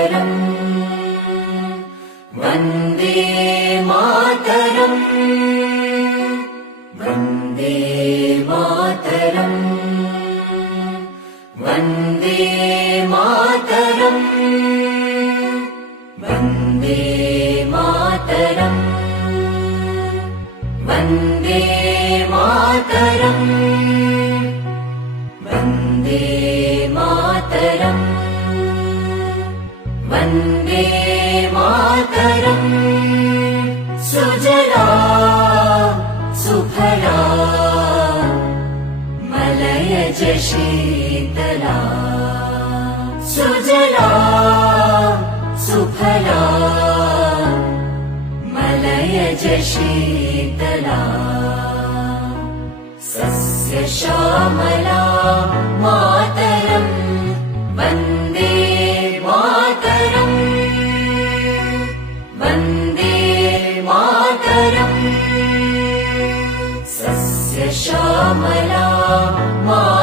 मातरम् शीतला सुजला सुफला मलयज शीतला सस्य श्यामला मातरम् वन्दे मातरम् वन्दे मातरम्। सस्य श्यामला मातरम्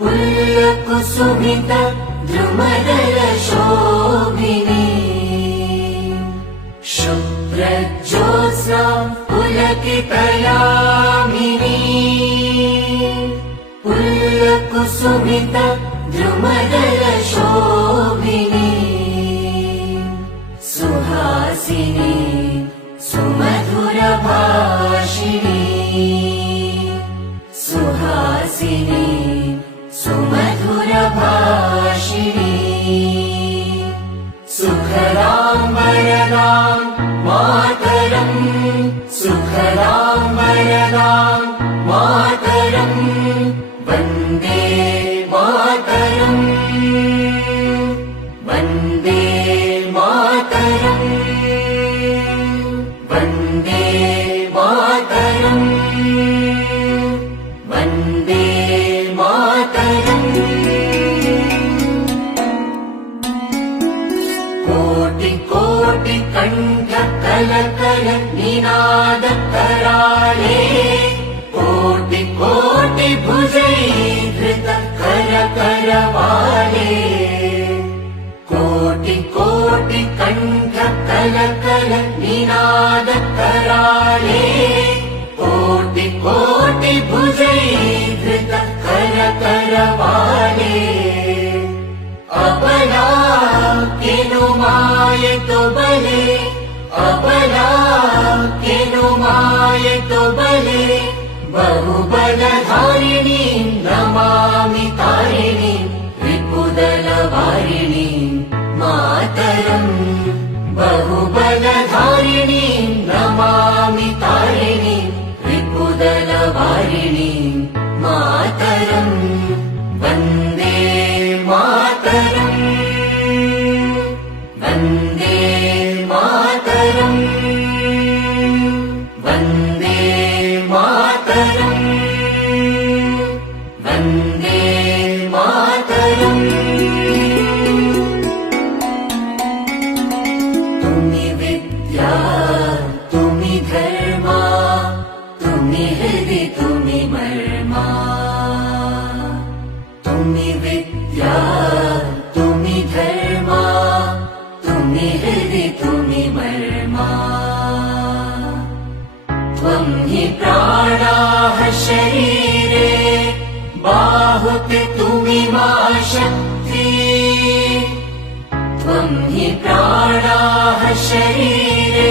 पुल्लकुसुमित द्रुमदल शोभिनी शुभ्रज्योत्स्ना पुलकितयामिनी पुल्लकुसुमित द्रुमदल कल कल कराले कोटि कोटि भुजै धृत करवाले कोटि कोटि कण्ठ कल कल निनाद कराले कोटि कोटि भुजै बहुबलधारिणी नमामि तारिणी रिपुदलवारिणी मातरम् बहुबलधारिणी नमामि तारिणी रिपुदलवारिणी मातरम् वन्दे मातरम् वन्दे मातरम् वन्दे मातरम् तुमि हृदि तुमि मर्मा। त्वं हि प्राणाः शरीरे मा त्वं हि प्राणाः शरीरे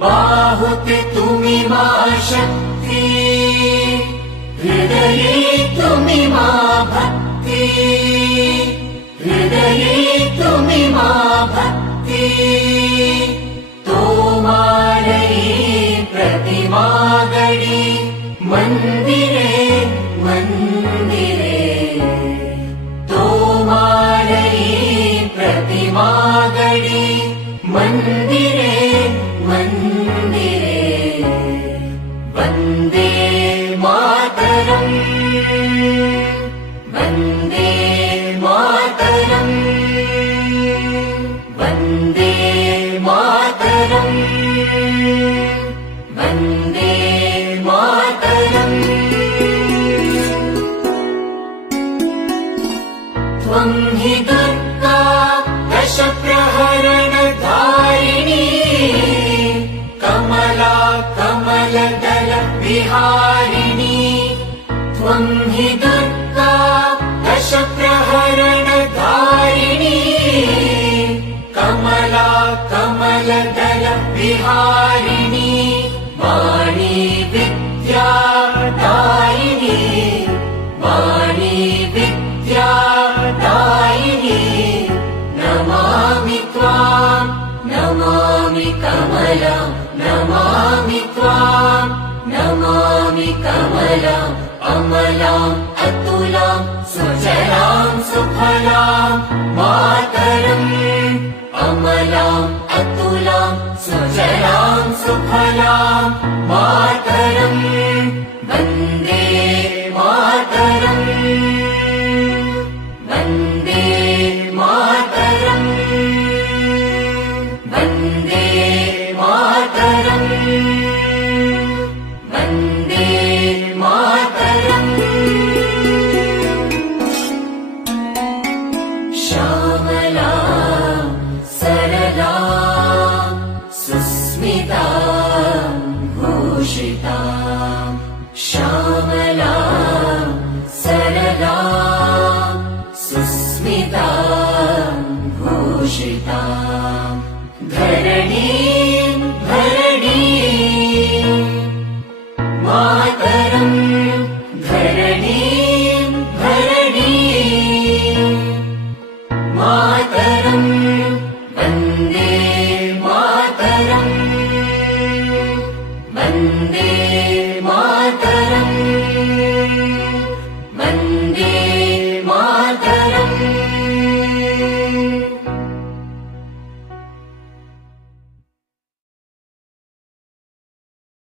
बाहुति तुमि मा शक्ति। हृदये तुमि मा भक्ति हृदये तुमि मा भक्ति. तोमारये प्रतिमागणि मन्दिरे मन्दिरे तोमारये प्रतिमागणि मन्दिरे वन्दे मातरम्। वन्दे मातरम्। त्वं हि दुर्गा दशप्रहरणधारिणी। कमला कमलदल विहारिणी। त्वं हि दुर्गा दशप्रहरणधारिणी विहारिणी वाणी विद्यादायिनी वाणी विद्यादायिनी नमामि त्वाम् नमामि कमलाम् नमामि त्वाम् नमामि कमलाम् अमलाम् अतुलाम् सुजलाम् सुफलाम् सुफलाम्